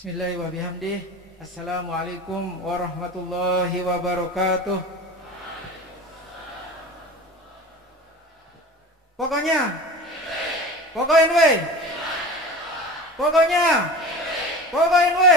Bismillahirrahmanirrahim wa bihamdih. Assalamualaikum warahmatullahi wabarakatuh. Pokoknya pokoknya we. Pokoknya we.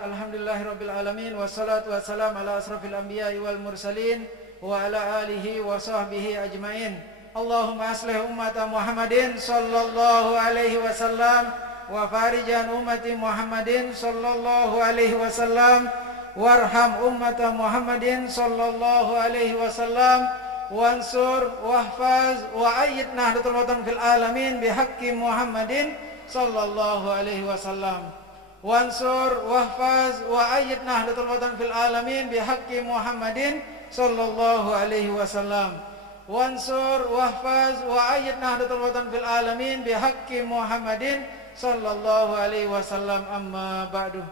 Alhamdulillahirabbil alamin wassalatu wassalamu ala asrofil anbiya'i wal mursalin wa ala alihi wa sahbihi ajmain. Allahumma aslih ummata Muhammadin sallallahu alaihi wasallam wa farijan ummati Muhammadin sallallahu alaihi wasallam warham ummata Muhammadin sallallahu alaihi wasallam wansur wahfaz wa ayyid nahdlatul watan fil alamin bihaqqi Muhammadin sallallahu alaihi wasallam wansur wahfaz wa ayyid nahdlatul watan fil alamin bihaqqi Muhammadin sallallahu alaihi wasallam wansur wahfaz wa ayyid nahdlatul watan fil alamin bihaqqi Muhammadin sallallahu alaihi wasallam. Amma ba'du.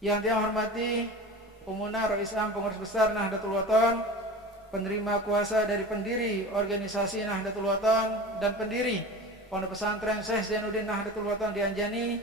Yang dia hormati Umuna Rais Am Pengurus Besar Nahdlatul Watan, penerima kuasa dari pendiri organisasi Nahdlatul Watan dan pendiri Pondok Pesantren Syekh Zainuddin Nahdlatul Watan di Anjani,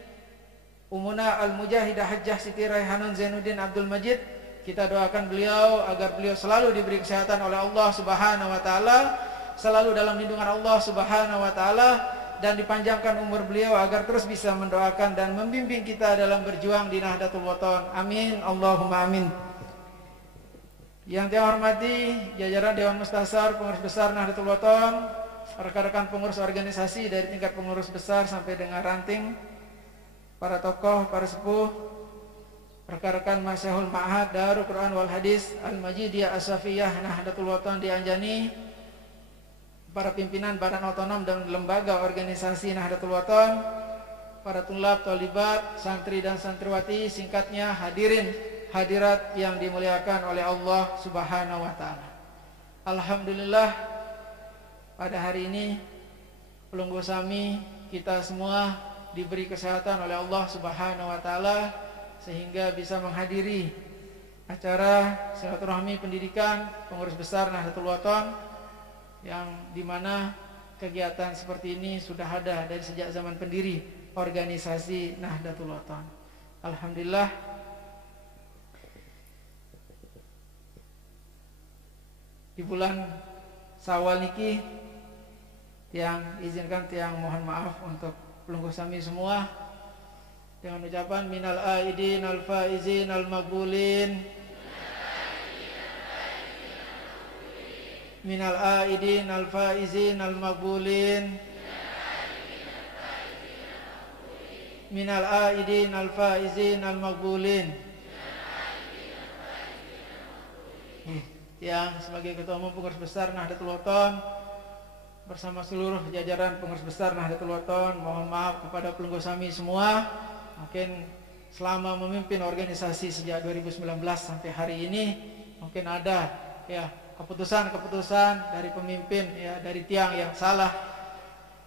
Umuna Al-Mujahidah Hajjah Siti Raihanun Zainuddin Abdul Majid. Kita doakan beliau agar beliau selalu diberi kesehatan oleh Allah Subhanahu wa taala, selalu dalam lindungan Allah Subhanahu wa taala, dan dipanjangkan umur beliau agar terus bisa mendoakan dan membimbing kita dalam berjuang di Nahdlatul Watan. Amin Allahumma amin. Yang saya hormati jajaran Dewan Mustasar Pengurus Besar Nahdlatul Watan, rekan-rekan pengurus organisasi dari tingkat pengurus besar sampai dengan ranting, para tokoh, para sepuh, rekan-rekan Masyaykhul Ma'had Darul Quran wal Hadis Al-Majidiyah As-Safiyah Nahdlatul Watan di Anjani, para pimpinan badan otonom dan lembaga organisasi Nahdlatul Watan, para tulab, tolibat, santri dan santriwati, singkatnya hadirin hadirat yang dimuliakan oleh Allah Subhanahu wa taala. Alhamdulillah, pada hari ini pelunggu sami kita semua diberi kesehatan oleh Allah Subhanahu wa taala sehingga bisa menghadiri acara silaturahmi pendidikan pengurus besar Nahdlatul Watan, yang dimana kegiatan seperti ini sudah ada dari sejak zaman pendiri organisasi Nahdlatul Watan. Alhamdulillah, di bulan Syawal niki yang izinkan tiang mohon maaf untuk pelunggu sami semua dengan ucapan minal aidin al faizin al maqbulin, minal aidin al faizin al maqbulin, minal aidin al faizin al maqbulin. Yang sebagai ketua umum pengurus besar Nahdlatul Watan bersama seluruh jajaran pengurus besar Nahdlatul Watan, mohon maaf kepada pelunggu sami semua. Mungkin selama memimpin organisasi sejak 2019 sampai hari ini mungkin ada ya keputusan-keputusan dari pemimpin ya, dari tiang yang salah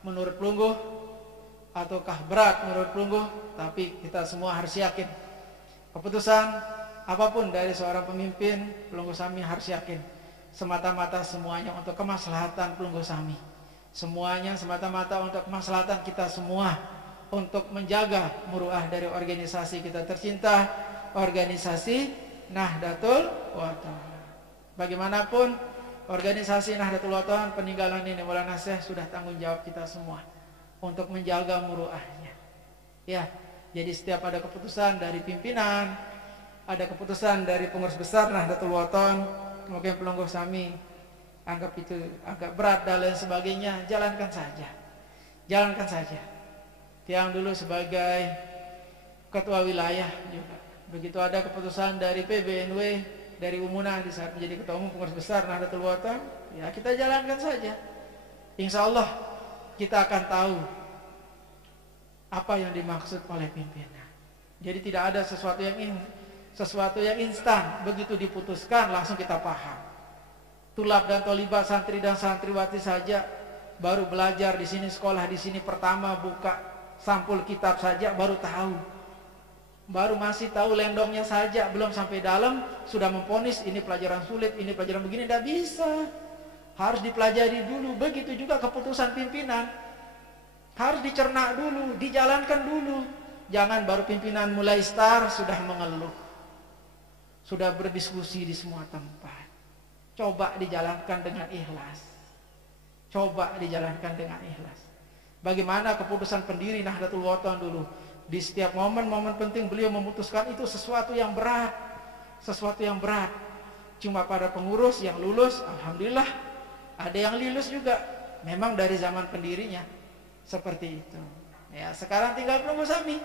menurut pelunggu ataukah berat menurut pelunggu, tapi kita semua harus yakin keputusan apapun dari seorang pemimpin pelunggu sami harus yakin semata-mata semuanya untuk kemaslahatan pelunggu sami, semuanya semata-mata untuk kemaslahatan kita semua, untuk menjaga muruah dari organisasi kita tercinta, organisasi Nahdlatul Watan. Bagaimanapun organisasi Nahdlatul Watan, peninggalan ini Maulana Syekh, sudah tanggung jawab kita semua untuk menjaga muruahnya. Ya, jadi setiap ada keputusan dari pimpinan, ada keputusan dari pengurus besar Nahdlatul Watan, mungkin pelunggu sami anggap itu agak berat dan lain sebagainya, jalankan saja. Jalankan saja. Tiang dulu sebagai ketua wilayah juga, begitu ada keputusan dari PBNW, dari Umuna di saat menjadi ketua umum pengurus besar Nahdlatul Watan, ya kita jalankan saja. Insya Allah kita akan tahu apa yang dimaksud oleh pimpinan. Jadi tidak ada sesuatu yang instan, begitu diputuskan langsung kita paham. Tulab dan tolibat, santri dan santriwati saja baru belajar di sini, sekolah di sini pertama buka sampul kitab saja baru tahu, baru masih tahu lendongnya saja, belum sampai dalam sudah memponis ini pelajaran sulit, ini pelajaran begini. Tidak bisa, harus dipelajari dulu. Begitu juga keputusan pimpinan, harus dicerna dulu, dijalankan dulu. Jangan baru pimpinan mulai start sudah mengeluh, sudah berdiskusi di semua tempat. Coba dijalankan dengan ikhlas. Coba dijalankan dengan ikhlas. Bagaimana keputusan pendiri Nahdlatul Wathon dulu. Di setiap momen-momen penting beliau memutuskan itu sesuatu yang berat. Sesuatu yang berat. Cuma pada pengurus yang lulus, alhamdulillah. Ada yang lulus juga. Memang dari zaman pendirinya. Seperti itu. Ya, sekarang tinggal penunggu sami.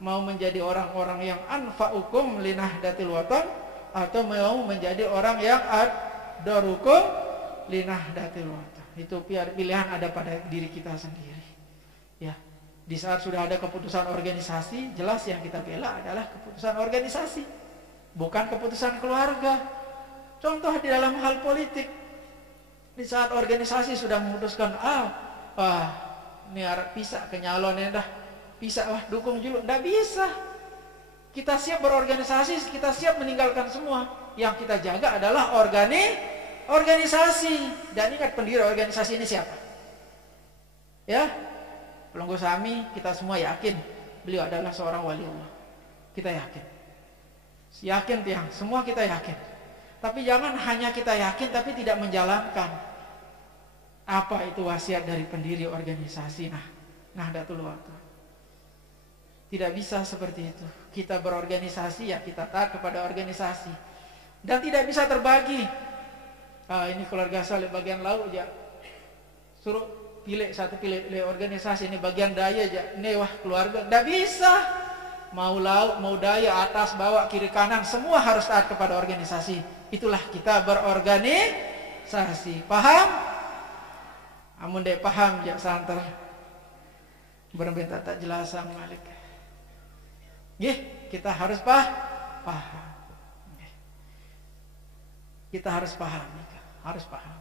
Mau menjadi orang-orang yang anfa'ukum li Nahdlatul Wathon, atau mau menjadi orang yang ad-darukum li Nahdlatul Wathon. Itu pilihan ada pada diri kita sendiri. Ya, di saat sudah ada keputusan organisasi, jelas yang kita bela adalah keputusan organisasi, bukan keputusan keluarga. Contoh di dalam hal politik, di saat organisasi sudah memutuskan, ini harap pisah ke nyalonnya dah, pisah dukung dulu, nggak bisa. Kita siap berorganisasi, kita siap meninggalkan semua. Yang kita jaga adalah organisasi. Dan ingat pendiri organisasi ini siapa? Ya, Pelunggu Sami, kita semua yakin beliau adalah seorang wali Allah. Kita yakin. Yakin tiang, semua kita yakin. Tapi jangan hanya kita yakin tapi tidak menjalankan. Apa itu wasiat dari pendiri organisasi Nahdlatul Wathon? Tidak bisa seperti itu. Kita berorganisasi, ya kita taat kepada organisasi. Dan tidak bisa terbagi. Ini keluarga saya bagian laut ya. Suruh pilih organisasi, ini bagian daya aja, ini keluarga, nggak bisa. Mau laut, mau daya, atas, bawah, kiri, kanan, semua harus taat kepada organisasi. Itulah kita berorganisasi. Paham? Amun dek paham jak santer berbentak tak jelas sang Malik. Kita harus paham. Kita harus paham, harus paham.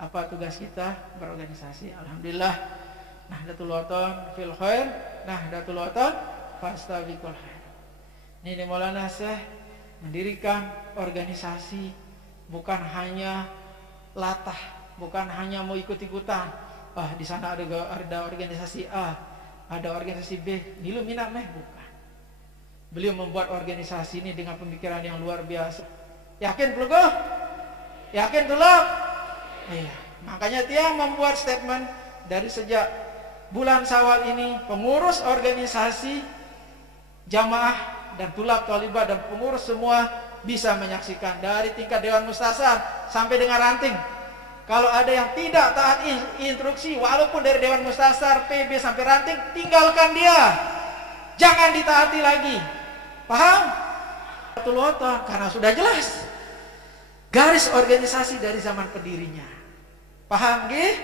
Apa tugas kita berorganisasi? Alhamdulillah, Nahdlatul Wathon fil khair, Nahdlatul Wathon fastabiqul khair. Ini Maulana Syekh mendirikan organisasi bukan hanya latah, bukan hanya mau ikut-ikutan. Di sana ada organisasi A, ada organisasi B, nilu minat bukan. Beliau membuat organisasi ini dengan pemikiran yang luar biasa. Yakin Pelunggu? Yakin dulu? Iya, makanya tiang membuat statement dari sejak bulan Syawal ini, pengurus organisasi, jamaah dan tulab thalibah dan pengurus semua bisa menyaksikan dari tingkat Dewan Mustasar sampai dengan ranting. Kalau ada yang tidak taat instruksi, walaupun dari Dewan Mustasar, PB sampai ranting, tinggalkan dia. Jangan ditaati lagi. Paham? Nahdlatul Wathon karena sudah jelas garis organisasi dari zaman pendirinya. Paham nggih?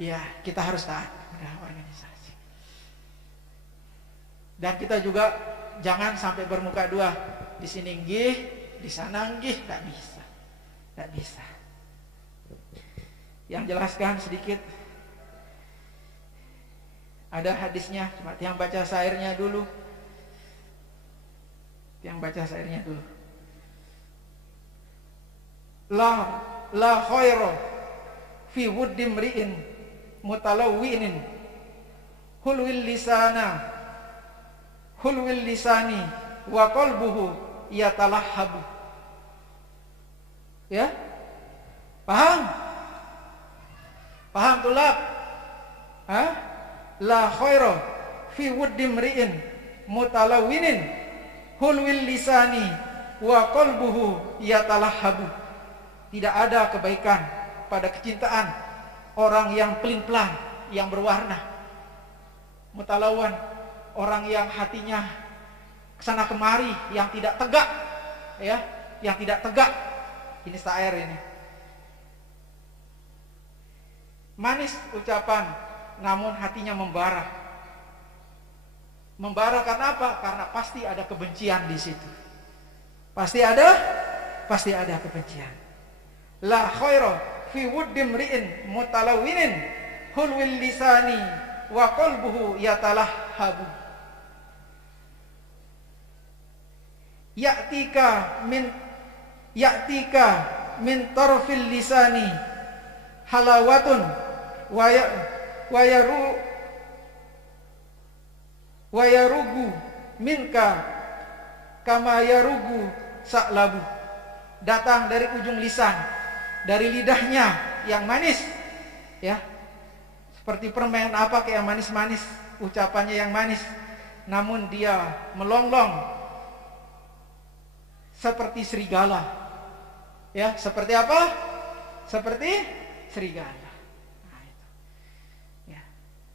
Ya, kita harus taat pada organisasi. Dan kita juga jangan sampai bermuka dua. Di sini nggih, di sana nggih, enggak bisa. Enggak bisa. Yang jelaskan sedikit. Ada hadisnya, cuma tiang baca syairnya dulu. Tiang baca syairnya dulu. La khairu fi wuddi mri'in mutalawwinin hulwil lisani wa qalbuhu yatalahhabu. Ya? Paham? Paham tulab? La khairu fi wuddi mri'in mutalawwinin hulwil lisani wa qalbuhu yatalahhabu. Tidak ada kebaikan pada kecintaan orang yang pelin-pelan, yang berwarna. Mutalawan, orang yang hatinya kesana kemari, yang tidak tegak, ya, yang tidak tegak. Ini syair ini. Manis ucapan, namun hatinya membara. Membara karena apa? Karena pasti ada kebencian di situ. Pasti ada kebencian. La khaira fi wuddi mri'in mutalawwinin hulwil lisani wa qalbuhu yatalahhabu. Ya'tika min tarfil lisani halawatun wa yarugu minka kama yarugu sa'labu. Datang dari ujung lisan, dari lidahnya yang manis, ya, seperti permen apa kayak yang manis-manis, ucapannya yang manis, namun dia melonglong seperti serigala, ya, seperti apa? Seperti serigala. Nah, itu. Ya.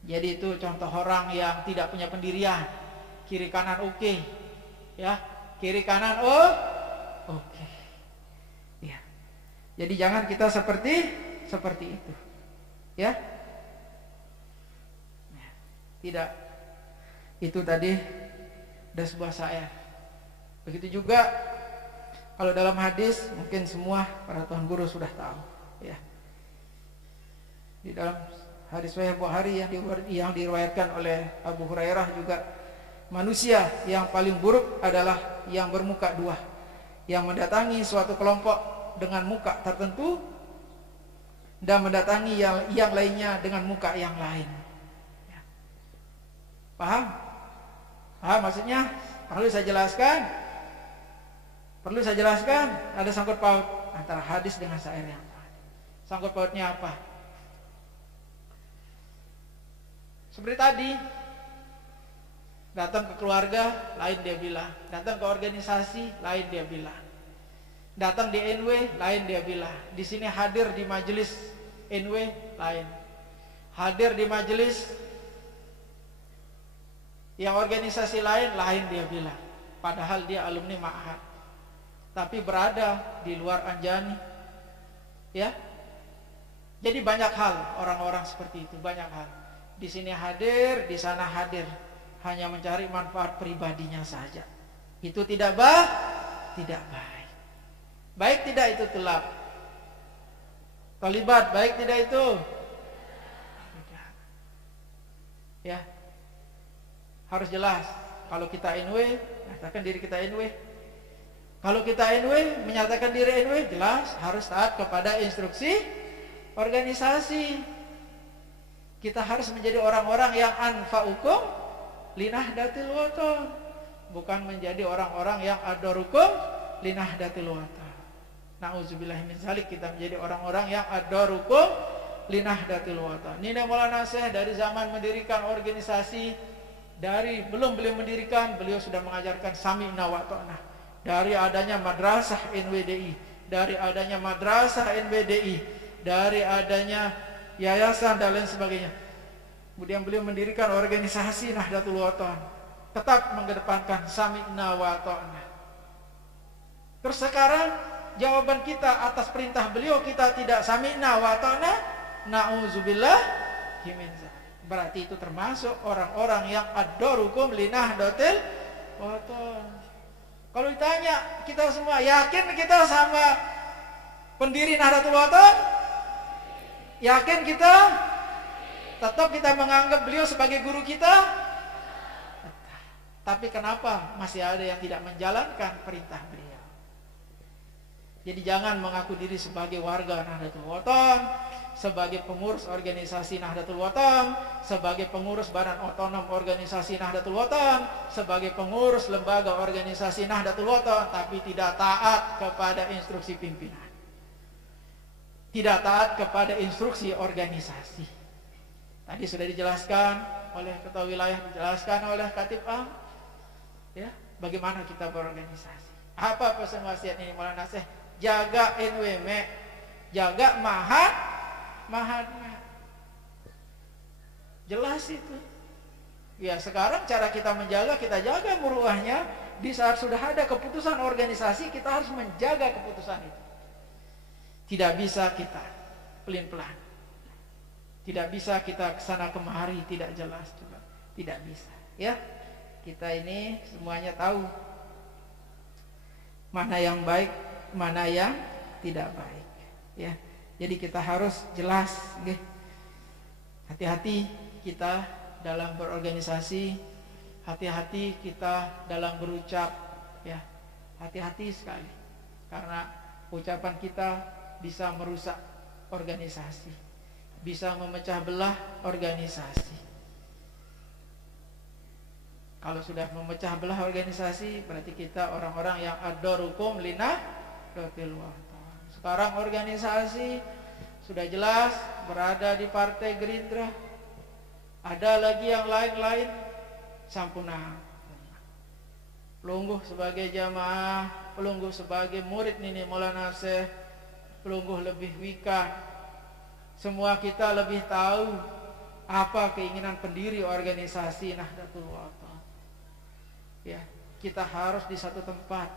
Jadi itu contoh orang yang tidak punya pendirian, kiri kanan oke, ya, kiri kanan oke. Ya. Jadi jangan kita seperti itu, ya. Tidak. Itu tadi ada sebuah syair. Begitu juga kalau dalam hadis, mungkin semua para tuan guru sudah tahu, ya. Di dalam hadis Sahih Bukhari yang diriwayatkan oleh Abu Hurairah juga, manusia yang paling buruk adalah yang bermuka dua, yang mendatangi suatu kelompok dengan muka tertentu dan mendatangi yang lainnya dengan muka yang lain. Paham? Paham maksudnya? Perlu saya jelaskan? Ada sangkut paut antara hadis dengan syair yang tadi. Sangkut pautnya apa? Seperti tadi, datang ke keluarga, lain dia bilang. Datang ke organisasi, lain dia bilang. Datang di NW, lain dia bilang. Di sini hadir di majelis NW, lain. Hadir di majelis yang organisasi lain dia bilang. Padahal dia alumni ma'had, tapi berada di luar Anjani, ya. Jadi banyak hal orang-orang seperti itu, banyak hal. Di sini hadir, di sana hadir, hanya mencari manfaat pribadinya saja. Itu tidak baik. Baik tidak itu tulab? Talibat baik tidak itu? Tidak. Ya. Harus jelas. Kalau kita NW, nyatakan diri kita NW. Kalau kita NW, menyatakan diri NW, jelas harus taat kepada instruksi organisasi. Kita harus menjadi orang-orang yang anfa'ukum linahdatil wathon, bukan menjadi orang-orang yang adorukum linahdatil wathon. Na'udzubillahi min dzalik, kita menjadi orang-orang yang adorukum linahdatil wathon. Nina Maulana Syekh dari zaman mendirikan organisasi, dari belum beliau mendirikan, beliau sudah mengajarkan sami'na wa ta'na. Dari adanya madrasah NWDI, dari adanya madrasah NBDI, dari adanya yayasan dan lain sebagainya. Kemudian beliau mendirikan organisasi Nahdlatul Wathon, tetap mengedepankan sami'na wa ta'na. Terus sekarang jawaban kita atas perintah beliau, kita tidak sami'na wa ta'na, na'udzubillahi min dzalik. Berarti itu termasuk orang-orang yang adorukum linahdatil wathon. Kalau ditanya kita semua, yakin kita sama pendiri Nahdlatul Wathon? Yakin kita? Tetap kita menganggap beliau sebagai guru kita? Tapi kenapa masih ada yang tidak menjalankan perintah beliau? Jadi jangan mengaku diri sebagai warga Nahdlatul Wathon, sebagai pengurus organisasi Nahdlatul Wathon, sebagai pengurus Badan Otonom Organisasi Nahdlatul Wathon, sebagai pengurus lembaga organisasi Nahdlatul Wathon, tapi tidak taat kepada instruksi pimpinan, tidak taat kepada instruksi organisasi. Tadi sudah dijelaskan oleh ketua wilayah, dijelaskan oleh Katib Am, ya, bagaimana kita berorganisasi. Apa pesan wasiat ini Maulana Syekh? Jaga NWM, jaga Ma'had. Jelas itu. Ya, sekarang cara kita menjaga, kita jaga muruahnya. Di saat sudah ada keputusan organisasi, kita harus menjaga keputusan itu. Tidak bisa kita pelin-pelan, tidak bisa kita kesana kemari, tidak jelas juga, tidak bisa. Ya, kita ini semuanya tahu mana yang baik, mana yang tidak baik. Ya. Jadi kita harus jelas, hati-hati kita dalam berorganisasi, hati-hati kita dalam berucap, ya, hati-hati sekali, karena ucapan kita bisa merusak organisasi. bisa memecah belah organisasi. Kalau sudah memecah belah organisasi, berarti kita orang-orang yang ad-darukum linahdlatil wathon. Sekarang organisasi sudah jelas berada di Partai Gerindra. Ada lagi yang lain-lain, sampuna. Pelungguh sebagai jamaah, pelungguh sebagai murid Nini Maulana Syekh, pelungguh lebih wika. Semua kita lebih tahu apa keinginan pendiri organisasi Nahdlatul Wathon. Ya, kita harus di satu tempat.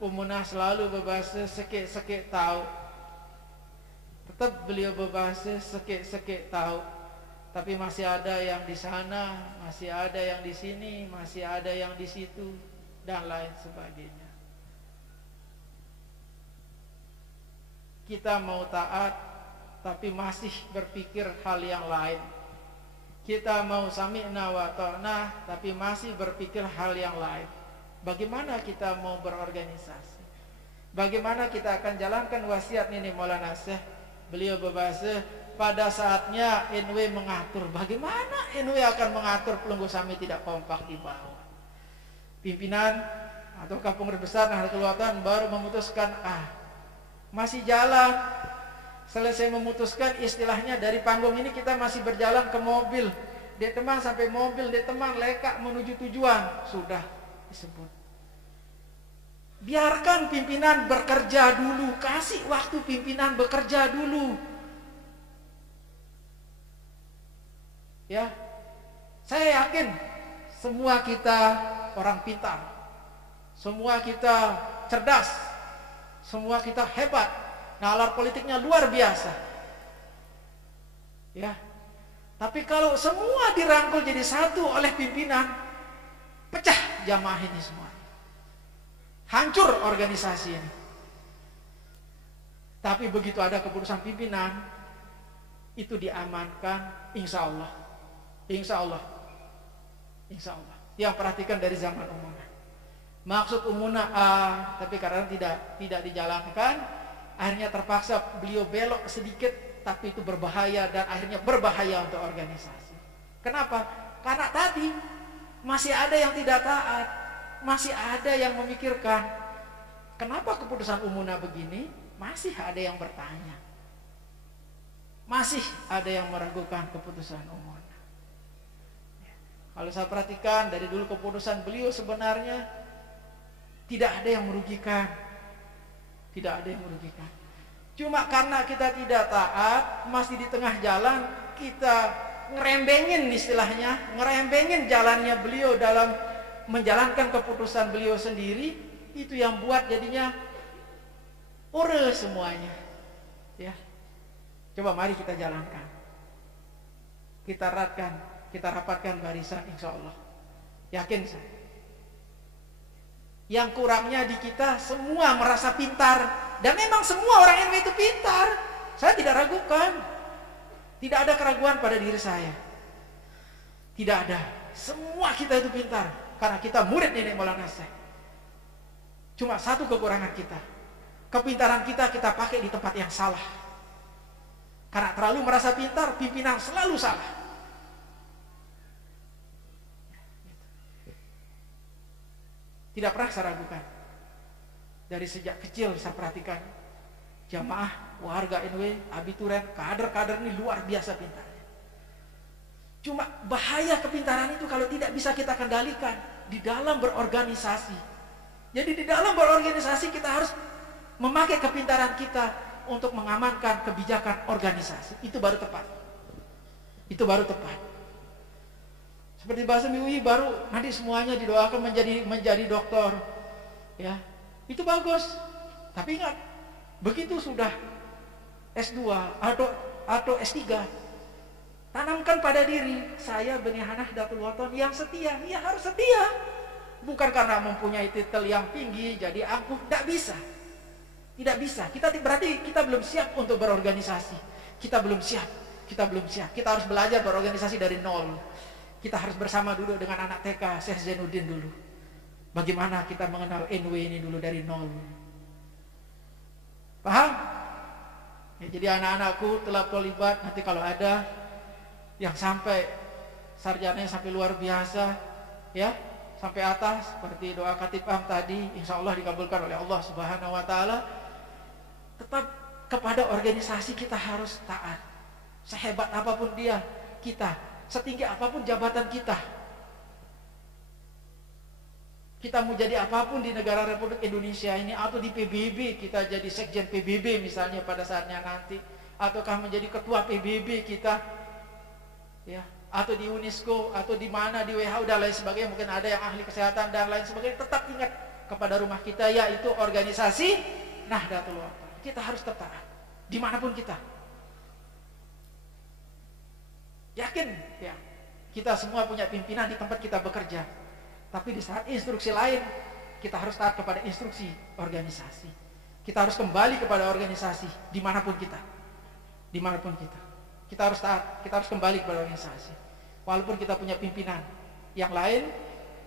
Umunah selalu berbahasa sekek-sekek tahu. Tetap beliau berbahasa sekek-sekek tahu. Tapi masih ada yang di sana, masih ada yang di sini, masih ada yang di situ, dan lain sebagainya. Kita mau taat, tapi masih berpikir hal yang lain. Kita mau sami'na wa ta'na, tapi masih berpikir hal yang lain. Bagaimana kita mau berorganisasi? Bagaimana kita akan jalankan wasiat Nini Maulana Syekh? Beliau berbahasa, pada saatnya NW mengatur. Bagaimana NW akan mengatur pelungguh Sami tidak kompak di bawah? Pimpinan atau pengurus besar Nahdlatul Wathon baru memutuskan, masih jalan. Selesai memutuskan, istilahnya dari panggung ini kita masih berjalan ke mobil. Dia teman sampai mobil, dia teman lekak menuju tujuan. Sudah disebut. Biarkan pimpinan bekerja dulu. Kasih waktu pimpinan bekerja dulu. Ya, saya yakin semua kita orang pintar. Semua kita cerdas. Semua kita hebat. Nalar politiknya luar biasa. Ya. Tapi kalau semua dirangkul jadi satu oleh pimpinan, pecah jamaah ini semua. Hancur organisasi ini. Tapi begitu ada keputusan pimpinan, itu diamankan, insya Allah. Insya Allah. Insya Allah. Yang perhatikan dari zaman umunah. Maksud umunah tapi karena tidak dijalankan, akhirnya terpaksa beliau belok sedikit, tapi itu berbahaya dan akhirnya berbahaya untuk organisasi. Kenapa? Karena tadi masih ada yang tidak taat, masih ada yang memikirkan. Kenapa keputusan umunah begini? Masih ada yang bertanya. Masih ada yang meragukan keputusan umunah. Kalau saya perhatikan dari dulu keputusan beliau sebenarnya tidak ada yang merugikan. Tidak ada yang merugikan. Cuma karena kita tidak taat, masih di tengah jalan, kita ngerembengin istilahnya, ngerembengin jalannya beliau dalam menjalankan keputusan beliau sendiri, itu yang buat jadinya ure semuanya. Ya. Coba mari kita jalankan. Kita rapatkan barisan, insya Allah. Yakin saya. Yang kurangnya di kita semua merasa pintar. Dan memang semua orang NW itu pintar. Saya tidak ragukan. Tidak ada keraguan pada diri saya. Tidak ada. Semua kita itu pintar. Karena kita murid Nini Maulana Syekh. Cuma satu kekurangan kita. Kepintaran kita pakai di tempat yang salah. Karena terlalu merasa pintar, pimpinan selalu salah. Tidak pernah saya ragukan. Dari sejak kecil saya perhatikan jamaah, warga NW, abituren, kader-kader ini luar biasa pintarnya. Cuma bahaya kepintaran itu kalau tidak bisa kita kendalikan di dalam berorganisasi. Jadi di dalam berorganisasi kita harus memakai kepintaran kita untuk mengamankan kebijakan organisasi. Itu baru tepat. Itu baru tepat. Seperti bahasa MUI baru nanti semuanya didoakan menjadi doktor. Ya. Itu bagus. Tapi ingat, begitu sudah S2 atau S3, tanamkan pada diri, saya Bani Nahdlatul Wathon yang setia. Ya harus setia. Bukan karena mempunyai titel yang tinggi jadi angkuh, tidak bisa. Tidak bisa. Berarti kita belum siap untuk berorganisasi. Kita belum siap. Kita harus belajar berorganisasi dari nol. Kita harus bersama dulu dengan anak TK Syekh Zainuddin dulu. Bagaimana kita mengenal NW ini dulu dari nol. Paham? Ya, jadi anak-anakku telah terlibat, nanti kalau ada yang sampai sarjananya sampai luar biasa, ya, sampai atas seperti doa Khatib Am tadi, insya Allah dikabulkan oleh Allah Subhanahu Wa Taala. Tetap kepada organisasi kita harus taat. Sehebat apapun dia, kita, setinggi apapun jabatan kita mau jadi apapun di negara Republik Indonesia ini, atau di PBB kita jadi sekjen PBB misalnya pada saatnya nanti, ataukah menjadi ketua PBB kita, ya, atau di UNESCO, atau di mana di WHO dan lain sebagainya, mungkin ada yang ahli kesehatan dan lain sebagainya, tetap ingat kepada rumah kita, yaitu organisasi Nahdlatul Wathon. Kita harus tetap taat dimanapun kita. Yakin ya, kita semua punya pimpinan di tempat kita bekerja, tapi di saat instruksi lain kita harus taat kepada instruksi organisasi. Kita harus kembali kepada organisasi dimanapun kita, kita harus taat, kita harus kembali kepada organisasi. Walaupun kita punya pimpinan yang lain,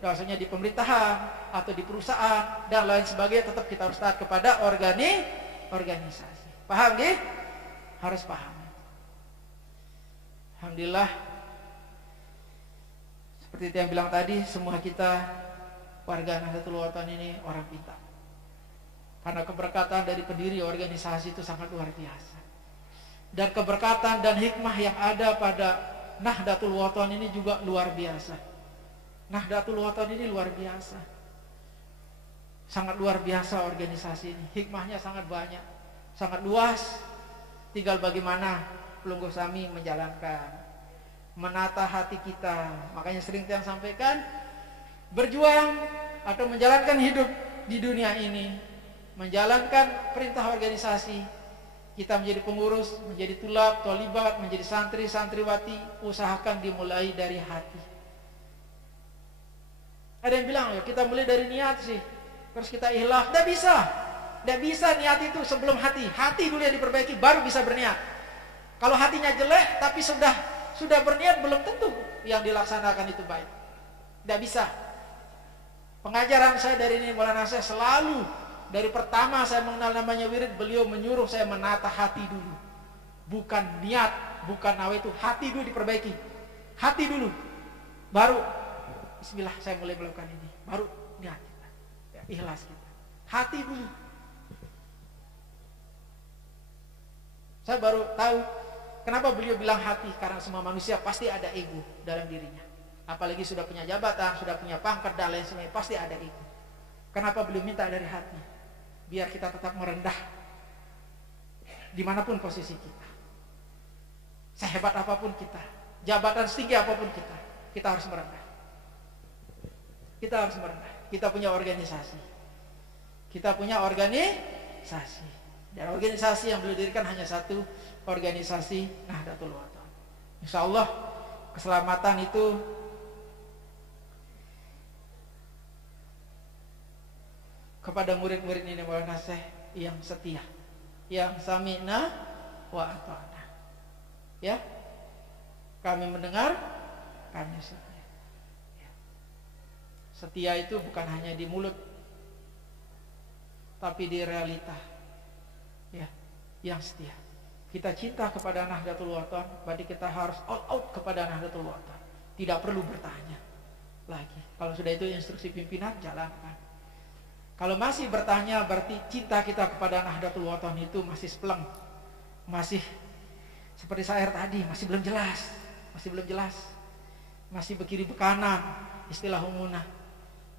bahwasanya di pemerintahan atau di perusahaan dan lain sebagainya, tetap kita harus taat kepada organisasi. Paham nggih? Harus paham. Alhamdulillah, seperti yang bilang tadi, semua kita warga Nahdlatul Wathon ini orang pintar. Karena keberkatan dari pendiri organisasi itu sangat luar biasa. Dan keberkatan dan hikmah yang ada pada Nahdlatul Wathon ini juga luar biasa. Nahdlatul Wathon ini luar biasa. Sangat luar biasa organisasi ini. Hikmahnya sangat banyak, sangat luas. Tinggal bagaimana Pelungguh Sami menjalankan, menata hati kita. Makanya sering yang sampaikan, berjuang atau menjalankan hidup di dunia ini, menjalankan perintah organisasi, kita menjadi pengurus, menjadi tulab, tolibat, menjadi santri, santriwati, usahakan dimulai dari hati. Ada yang bilang, ya kita mulai dari niat sih, terus kita ikhlas. Tidak bisa niat itu sebelum hati. Hati dulu yang diperbaiki, baru bisa berniat. Kalau hatinya jelek tapi sudah berniat, belum tentu yang dilaksanakan itu baik. Tidak bisa. Pengajaran saya dari ini, Maulana saya selalu dari pertama saya mengenal namanya wirid, beliau menyuruh saya menata hati dulu. Bukan niat, bukan nawa, itu hati dulu diperbaiki. Hati dulu. Baru bismillah saya mulai melakukan ini. Baru niat kita. Ya, ikhlas kita. Hati dulu. Saya baru tahu kenapa beliau bilang hati, karena semua manusia pasti ada ego dalam dirinya. Apalagi sudah punya jabatan, sudah punya pangkat dan lain sebagainya, pasti ada ego. Kenapa beliau minta dari hati? Biar kita tetap merendah dimanapun posisi kita. Sehebat apapun kita, jabatan setinggi apapun kita harus merendah. Kita harus merendah. Kita punya organisasi. Dan organisasi yang beliau dirikan hanya satu, organisasi Nahdlatul Wathon. Insya Allah keselamatan itu kepada murid-murid ini Maulana Syekh yang setia, yang sami'na wa ata'na. Ya, kami mendengar, kami setia. Setia itu bukan hanya di mulut, tapi di realita. Ya, yang setia. Kita cinta kepada Nahdlatul Wathon, berarti kita harus all out kepada Nahdlatul Wathon. Tidak perlu bertanya lagi. Kalau sudah itu instruksi pimpinan, jalankan. Kalau masih bertanya, berarti cinta kita kepada Nahdlatul Wathon itu masih spleng, masih seperti syair tadi, masih belum jelas, masih berkiri bekanan, istilah umunah,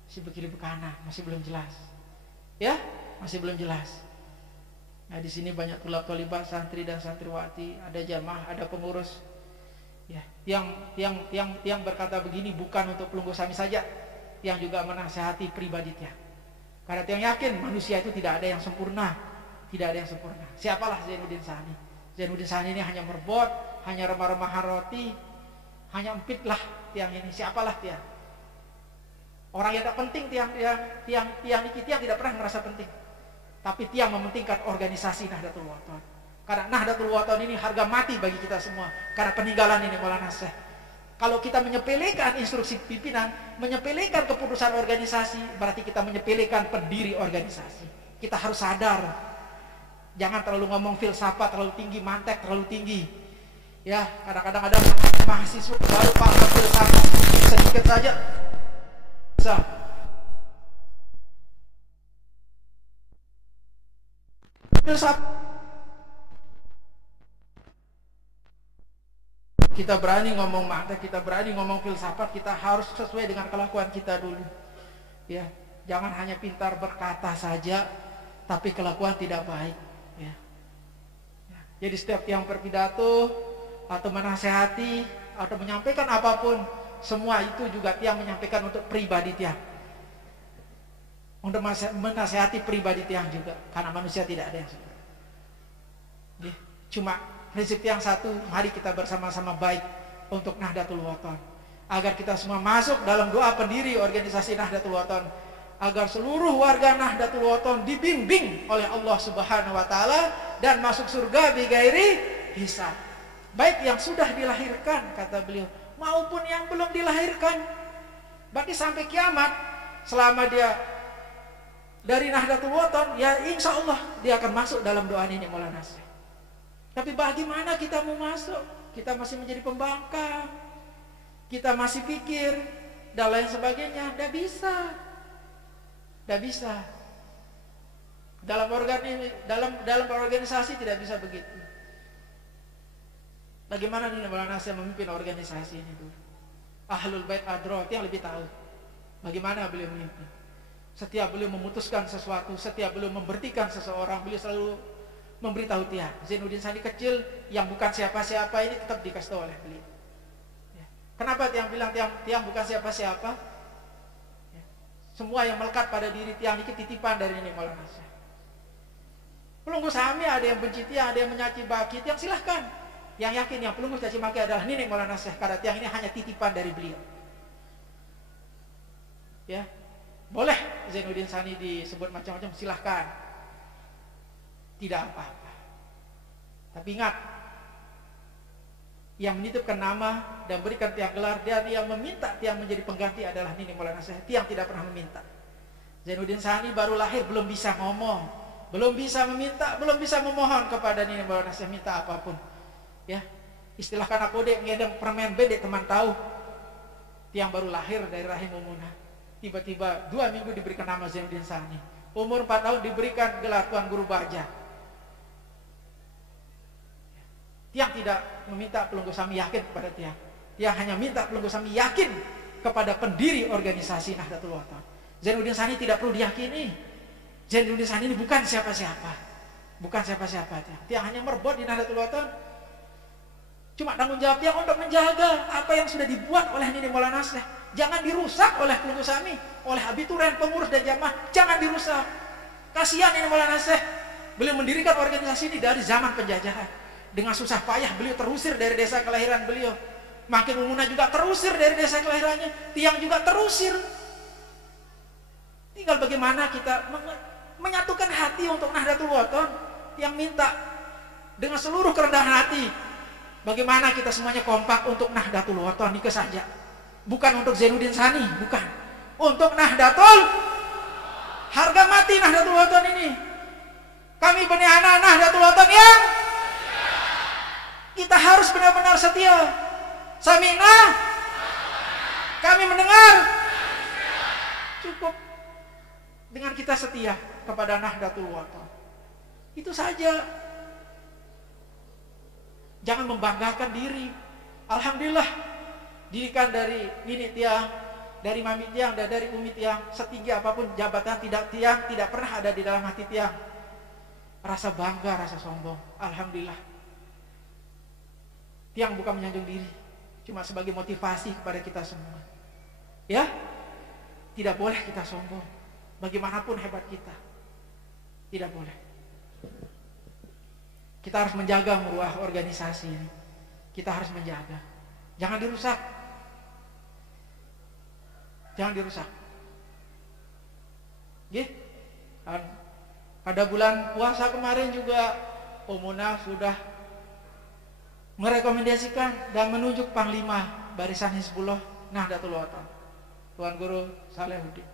masih berkiri bekanan, masih belum jelas. Ya, masih belum jelas. Nah, di sini banyak tulab tolibat, santri dan santriwati, ada jamaah, ada pengurus. Ya, yang berkata begini bukan untuk Pelungguh Sami saja, yang juga menasihati pribadi tiang. Karena tiang yakin manusia itu tidak ada yang sempurna, Siapalah Zainuddin Sani? Zainuddin Sani ini hanya merbot, hanya remah-remahan roti, hanya empitlah tiang ini. Siapalah tiang? Orang yang tidak penting tiang tidak pernah merasa penting. Tapi tiang mementingkan organisasi Nahdlatul Wathon. Karena Nahdlatul Wathon ini harga mati bagi kita semua. Karena peninggalan ini Maulana Syekh. Kalau kita menyepelekan instruksi pimpinan, menyepelekan keputusan organisasi, berarti kita menyepelekan pendiri organisasi. Kita harus sadar Jangan terlalu ngomong filsafat terlalu tinggi, mantek terlalu tinggi. Ya, kadang-kadang ada mahasiswa baru paham filsafat sedikit saja bisa. Filsafat kita berani ngomong mantek, kita berani ngomong filsafat, kita harus sesuai dengan kelakuan kita dulu. Ya, jangan hanya pintar berkata saja, tapi kelakuan tidak baik. Ya. Jadi setiap yang berpidato atau menasehati atau menyampaikan apapun, semua itu juga tiang menyampaikan untuk pribadi tiang, untuk menasehati pribadi tiang juga, karena manusia tidak ada yang sempurna. Ya. Cuma prinsip yang satu, mari kita bersama-sama baik untuk Nahdlatul Wathon, agar kita semua masuk dalam doa pendiri organisasi Nahdlatul Wathon, agar seluruh warga Nahdlatul Wathon dibimbing oleh Allah Subhanahu wa taala dan masuk surga bighairi hisab. Baik yang sudah dilahirkan, kata beliau, maupun yang belum dilahirkan. Berarti sampai kiamat, selama dia dari Nahdlatul Wathon, ya insya Allah dia akan masuk dalam doa ini Maulana Syekh. Tapi bagaimana kita mau masuk? Kita masih menjadi pembangkang, kita masih pikir dan lain sebagainya. Tidak bisa, tidak bisa. Dalam organisasi tidak bisa begitu. Bagaimana nih Maulana Syekh memimpin organisasi ini dulu? Ahlul Bait Adrot yang lebih tahu bagaimana beliau memimpin. Setiap beliau memutuskan sesuatu, setiap beliau memberhentikan seseorang, beliau selalu memberitahu tiang. Zainuddin Sani kecil yang bukan siapa-siapa ini tetap dikasih tahu oleh beliau. Ya. Kenapa tiang bilang tiang bukan siapa-siapa? Ya. Semua yang melekat pada diri tiang ini titipan dari ini Maulana Syekh. Pelunggu Sami ada yang benci tiang, ada yang mencaci maki tiang, silahkan. Yang yakin yang pelunggu caci maki adalah Nining Maulana Syekh, karena tiang ini hanya titipan dari beliau. Ya, boleh Zainuddin Sani disebut macam-macam, silahkan, tidak apa-apa. Tapi ingat, yang menitipkan nama dan berikan tiang gelar dan yang meminta tiang menjadi pengganti adalah Nining Maulana Syekh. Tiang tidak pernah meminta. Zainuddin Sani baru lahir belum bisa ngomong, belum bisa meminta, belum bisa memohon kepada Nining Maulana Syekh minta apapun. Ya, istilahkan aku dek ngedeng permen bedek teman tahu. Tiang baru lahir dari rahim Umunah, tiba-tiba 2 minggu diberikan nama Zainuddin Sani. Umur 4 tahun diberikan gelar Tuan Guru Baja. Tiang tidak meminta Pelunggu Sami yakin kepada tiang. Tiang hanya minta Pelunggu Sami yakin kepada pendiri organisasi Nahdlatul Wathon. Zainuddin Sani tidak perlu diyakini. Zainuddin Sani ini bukan siapa-siapa. Bukan siapa-siapa tiang. Tiang hanya merbot di Nahdlatul Wathon. Cuma tanggung jawab tiang untuk menjaga apa yang sudah dibuat oleh Nining Maulana Syekh. Jangan dirusak oleh Pelunggu Sami, oleh abituren, pengurus dan jamaah. Jangan dirusak. Kasihan Nining Maulana Syekh. Beliau mendirikan organisasi ini dari zaman penjajahan. Dengan susah payah beliau terusir dari desa kelahiran beliau. Makin Umunah juga terusir dari desa kelahirannya. Tiang juga terusir. Tinggal bagaimana kita menyatukan hati untuk Nahdlatul Wathon. Yang minta dengan seluruh kerendahan hati, bagaimana kita semuanya kompak untuk Nahdlatul Wathon ini saja. Bukan untuk Zainuddin Sani, bukan. Untuk Nahdlatul, harga mati Nahdlatul Wathon ini. Kami benih anak Nahdlatul Wathon yang kita harus benar-benar setia. Samina, kami mendengar. Cukup dengan kita setia kepada Nahdlatul Wathon. Itu saja. Jangan membanggakan diri. Alhamdulillah, didikan dari Nini tiang, dari Mami tiang, dan dari Umi tiang, setinggi apapun jabatan tiang tidak pernah ada di dalam hati tiang rasa bangga, rasa sombong. Alhamdulillah. Tiang bukan menyanjung diri, cuma sebagai motivasi kepada kita semua. Ya, tidak boleh kita sombong. Bagaimanapun hebat kita, tidak boleh. Kita harus menjaga meruah organisasi ini. Kita harus menjaga. Jangan dirusak. Jangan dirusak. Gitu. Pada bulan puasa kemarin juga Umunah sudah merekomendasikan dan menunjuk Panglima Barisan Hizbullah Nahdlatul Wathon, Tuan Guru Salehuddin.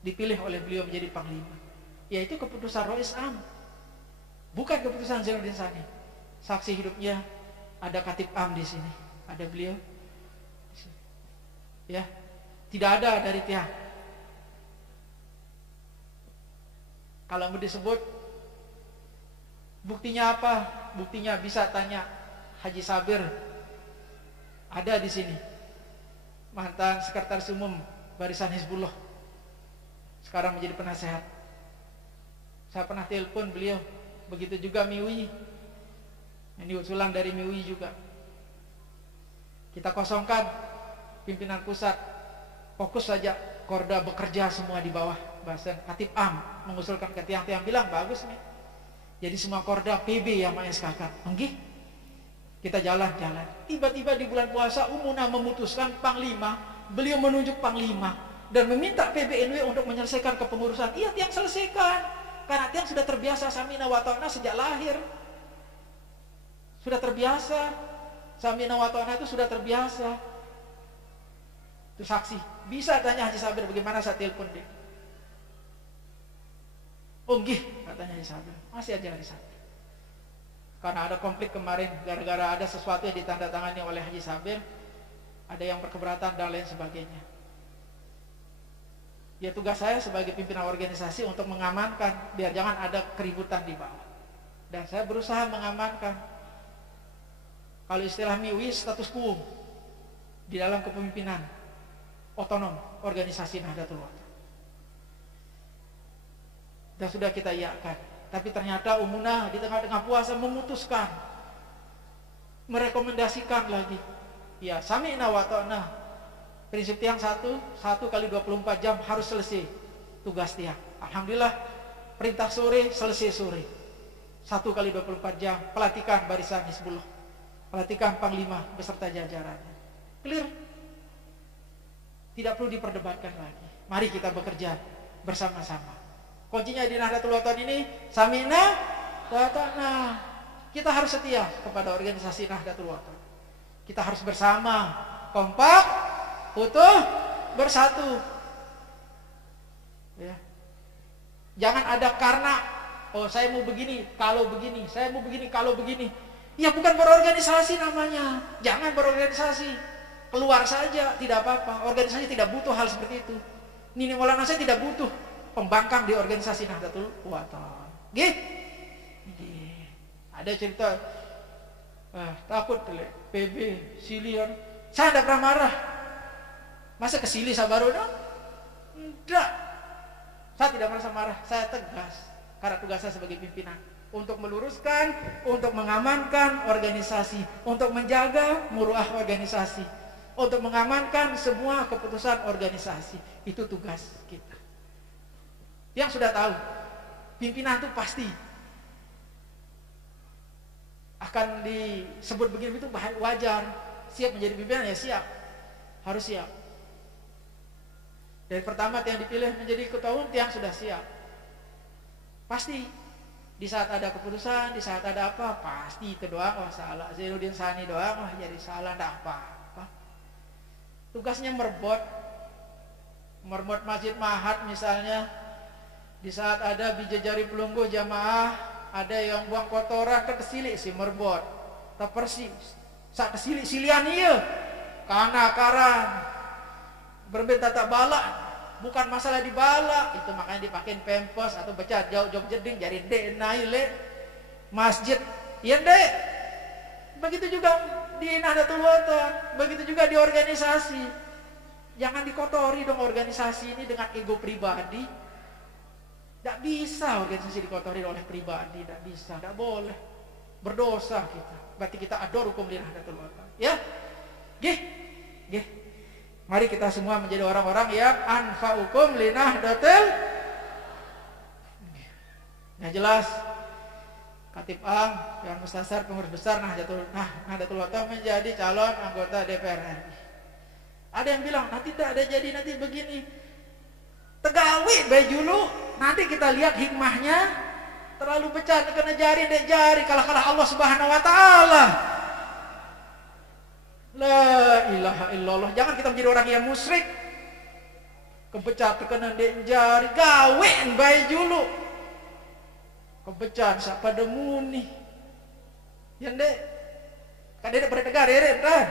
Dipilih oleh beliau menjadi Panglima. Yaitu keputusan Rois Am. Bukan keputusan Zainuddin Sani. Saksi hidupnya ada Khatib Am di sini, ada beliau. Ya, tidak ada dari Tiang. Kalau mau disebut buktinya apa? Buktinya bisa tanya Haji Sabir, ada di sini, mantan sekretaris umum Barisan Hizbullah, sekarang menjadi penasehat. Saya pernah telepon beliau. Begitu juga Miwi, ini usulan dari Miwi juga. Kita kosongkan pimpinan pusat, fokus saja Korda bekerja semua di bawah bahasan Khatib Am, mengusulkan ke Tiang-Tiang bilang bagus nih. Jadi semua Korda PB yang SKK. Enggih, kita jalan-jalan. Tiba-tiba di bulan puasa Umuna memutuskan Panglima, beliau menunjuk Panglima dan meminta PBNW untuk menyelesaikan kepengurusan. Iya, Tiang selesaikan. Karena Tiang sudah terbiasa Samina wa Ta'na sejak lahir. Sudah terbiasa. Samina wa Ta'na itu sudah terbiasa. Itu saksi. Bisa tanya Haji Sabir bagaimana saya telepon dia. Oh nggih, katanya Haji Sabir. Masih aja Haji Sabir. Karena ada konflik kemarin, gara-gara ada sesuatu yang ditandatangani oleh Haji Sabir, ada yang berkeberatan dan lain sebagainya. Ya tugas saya sebagai pimpinan organisasi untuk mengamankan biar jangan ada keributan di bawah. Dan saya berusaha mengamankan. Kalau istilah Miwi, status quo di dalam kepemimpinan otonom organisasi Nahdlatul Ulama. Dan sudah kita iakan. Tapi ternyata Umuna di tengah-tengah puasa memutuskan, merekomendasikan lagi. Ya, sami'na wa ta'na. Prinsip Tiang 1 kali 24 jam harus selesai tugas Tiang. Alhamdulillah, perintah sore selesai sore. 1 kali 24 jam pelantikan Barisan Hizbullah, pelantikan Panglima beserta jajarannya. Clear. Tidak perlu diperdebatkan lagi. Mari kita bekerja bersama-sama. Kuncinya di Nahdlatul Ulama ini sami'na wa ta'na. Kita harus setia kepada organisasi Nahdlatul Ulama. Kita harus bersama, kompak, utuh, bersatu. Ya. Jangan ada karena oh saya mau begini, kalau begini, saya mau begini, kalau begini. Ya bukan berorganisasi namanya. Jangan berorganisasi. Keluar saja, tidak apa-apa. Organisasi tidak butuh hal seperti itu. Nini Maulana saya tidak butuh pembangkang di organisasi Nahdlatul Ulama. Nggih. Ada cerita takut PB Silion. Saya tidak pernah marah. Masa kesili sabaru dong? Enggak. Saya tidak merasa marah, saya tegas. Karena tugas saya sebagai pimpinan untuk meluruskan, untuk mengamankan organisasi, untuk menjaga muruah organisasi, untuk mengamankan semua keputusan organisasi. Itu tugas kita. Yang sudah tahu, pimpinan itu pasti akan disebut begini itu wajar. Siap menjadi pimpinan ya siap, harus siap. Dari pertama Tiang dipilih menjadi ketua umum, Tiang sudah siap. Pasti di saat ada keputusan, di saat ada apa, pasti itu doang, wah salah. Zainuddin Sani doang, wah jadi salah, enggak apa-apa. Tugasnya merbot masjid Mahat misalnya. Di saat ada bijajari pelungguh jamaah, ada yang buang kotoran ke kesili si merbot. Tak persi, sak kesili silian iya, kana karan. Berbeda tak balak, bukan masalah di balak, itu makanya dipakein pempos atau baca jauh-jauh jeding jadi dek naile masjid, iya dek. Begitu juga di Nahdlatul Ulama, begitu juga di organisasi. Jangan dikotori dong organisasi ini dengan ego pribadi. Tidak bisa organisasi dikotori oleh pribadi, tidak bisa, tidak boleh. Berdosa kita. Berarti kita ador hukum di Nahdlatul Ulama. Ya, gih. Mari kita semua menjadi orang-orang yang anfa'ukum linahdatil. Yang jelas Khatib Am dan Mustasar pengurus besar Nahdlatul Ulama menjadi calon anggota DPR RI. Ada yang bilang nanti tidak ada jadi nanti begini. Tegawi bejulu, nanti kita lihat hikmahnya. Terlalu pecah kena jari dek jari kalah-kalah Allah Subhanahu wa taala. La ilaha illallah. Jangan kita menjadi orang yang musyrik. Kepecah terkena dek jari, gawen bae julu. kebecan siapa demu nih yang dek kadek pada tegar dah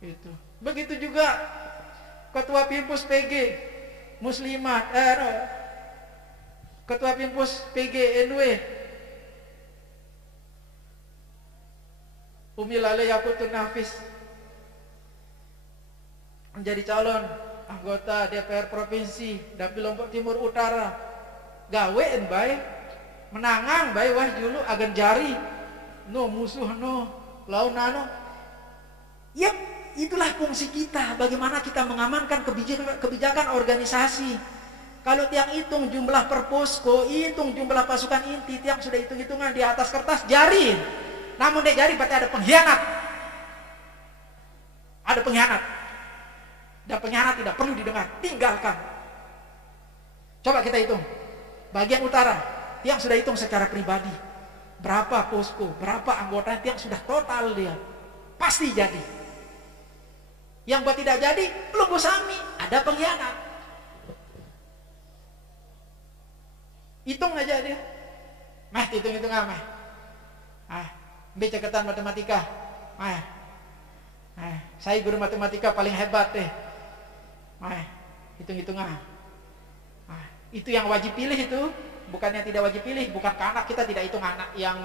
itu. Begitu juga ketua Pimpus PG Muslimat ketua Pimpus PG NW Umi Lale Yakutun Nafis menjadi calon anggota DPR Provinsi Dapil Lombok Timur Utara. Gawein baik menangang baik wah dulu agan jari no musuh no lawan nano. Yep, itulah fungsi kita, bagaimana kita mengamankan kebijakan organisasi. Kalau tiang hitung jumlah perposko, hitung jumlah pasukan inti, tiang sudah hitung-hitungan di atas kertas jari. Namun dek jari berarti ada pengkhianat. Ada pengkhianat. Dan pengkhianat tidak perlu didengar, tinggalkan. Coba kita hitung. Bagian utara, tiang sudah hitung secara pribadi. Berapa posko, berapa anggota, tiang sudah total dia. Pasti jadi. Yang buat tidak jadi, belum sami, ada pengkhianat. Hitung aja dia. Mah, hitung-hitung mah. Catatan matematika. Saya guru matematika paling hebat deh. Hitung-hitung itu yang wajib pilih itu, bukannya tidak wajib pilih, bukan ke anak kita tidak hitung anak yang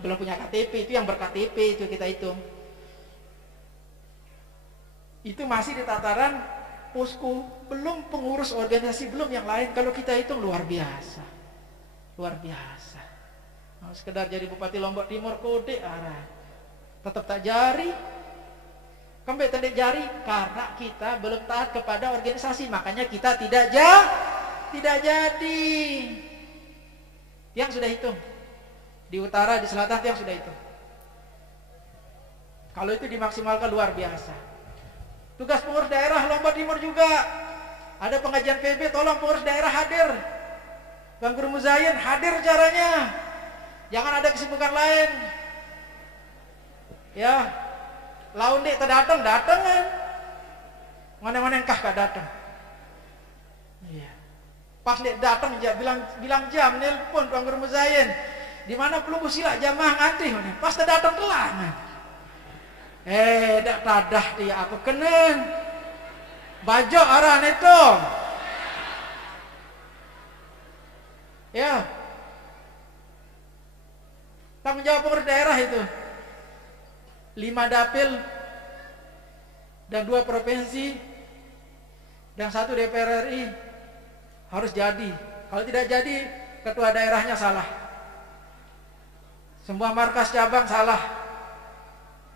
belum punya KTP, itu yang ber-KTP itu kita hitung. Itu masih di tataran posko, belum pengurus organisasi, belum yang lain. Kalau kita hitung luar biasa. Luar biasa. Mau sekedar jadi Bupati Lombok Timur kode arah. Tetap tak jari. Kembali tanda jari karena kita belum taat kepada organisasi, makanya kita tidak jadi. Tiang sudah hitung. Di utara, di selatan tiang sudah hitung. Kalau itu dimaksimalkan luar biasa. Tugas pengurus daerah Lombok Timur juga. Ada pengajian PB, tolong pengurus daerah hadir. Bang Guru Muzayin hadir caranya. Jangan ada kesibukan lain. Ya. Laun dek terdatang kan. Mana-mana kah datang. Iya. Pas dek datang bilang jam nelpon Bang Guru Muzayin. Di mana pelunggu sila jamaah ngantri. Pas terdatang telah. Dak tadah dia aku kenen. Bajo arahan itu. Ya. Tanggung jawab pengurus daerah itu. 5 dapil dan 2 provinsi dan 1 DPR RI harus jadi. Kalau tidak jadi, ketua daerahnya salah. Semua markas cabang salah.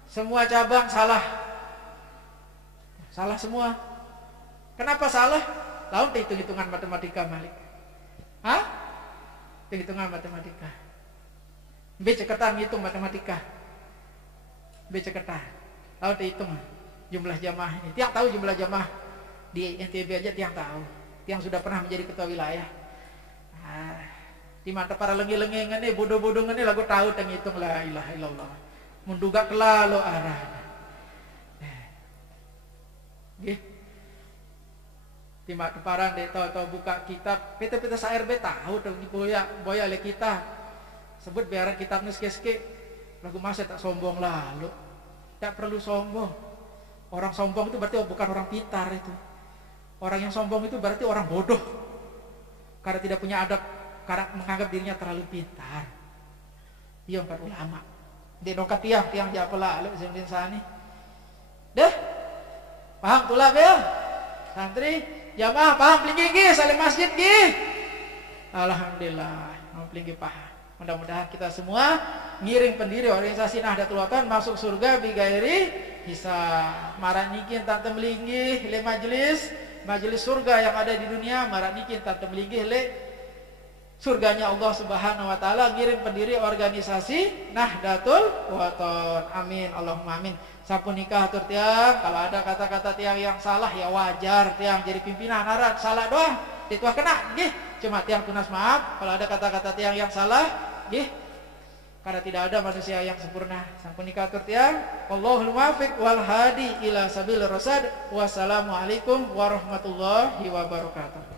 Semua cabang salah. Salah semua. Kenapa salah? Lalu hitung-hitungan matematika Malik. Hitung-hitungan matematika. Ceketan ngitung matematika. Ceketan. Lalu dihitung jumlah jamaah ini. Tiang tahu jumlah jamaah di NTB aja tiang tahu. Tiang sudah pernah menjadi ketua wilayah. Di mata para lengi-lengi ini, bodoh-bodoh ini lagu tahu teng hitung la ilaha illallah. Munduga kelalo arah. Nggih. Di mata para dek tahu buka kitab, peta-peta SARB tahu teng boya oleh kita. Sebut biaran kitab nuske-ske. Lagu masa tak sombong lalu. Tak perlu sombong. Orang sombong itu berarti bukan orang pintar itu. Orang yang sombong itu berarti orang bodoh. Karena tidak punya adab, karena menganggap dirinya terlalu pintar. Iya empat ulama. Di dokat tiang japela lalu zemlin sani. Dah. Paham tulah bel? Santri, jamaah paham pelinggi saling masjid gih. Alhamdulillah, mau pelinggi paham. Mudah-mudahan kita semua ngiring pendiri organisasi Nahdlatul Wathon masuk surga bigairi hisab. Maranikin tante melinggi le majelis surga yang ada di dunia, maranikin tante melinggi le surganya Allah Subhanahu wa taala, ngiring pendiri organisasi Nahdlatul Wathon. Amin Allahumma amin. Sampun nikah atur tiang, kalau ada kata-kata tiang yang salah ya wajar tiang jadi pimpinan aran salah doang dituah kena nggih. Cuma tiang tunas maaf kalau ada kata-kata tiang yang salah nggih. Karena tidak ada manusia yang sempurna. Sampun nikah atur tiang. Wallahul muwaffiq wal hadi ila sabilir rasyad. Wassalamualaikum warahmatullahi wabarakatuh.